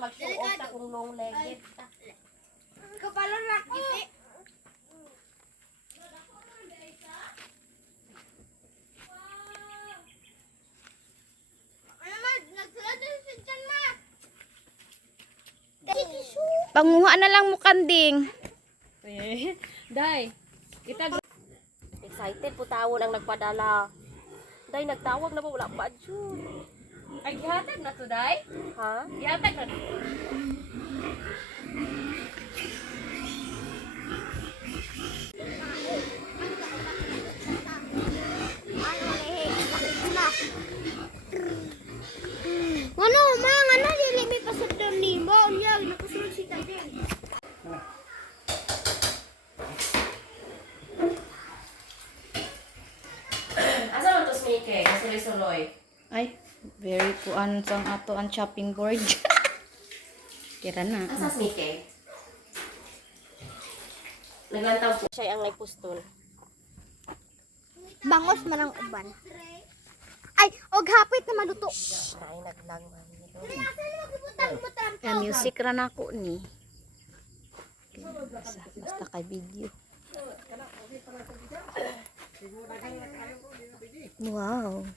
lang mag-show off sa kung long legged. Kapalon na kiti. Ano man, nagsulat sa dyan ma. Panguha na lang mo kanding. Day, excited po tawon ang nagpadala. Day, nagtawag na po, wala pa dyan. Ay, gihatag na to, day? Ha? Gihatag na to. Ano, mga ano, dili may pasadam ni mo. Unya, nakasunod si Tadeng. Asa man to smike? Suloy-suloy. Ay, very kuan sang ato ang chopping board. Kira na. Asa smike? Naglantaw po siya ang nagpustol. Bangos man ang uban. Ay, og hapit na maluto. Ay, naglangman nito. Kaya music ra na ako ni. Basta kay video. Wow.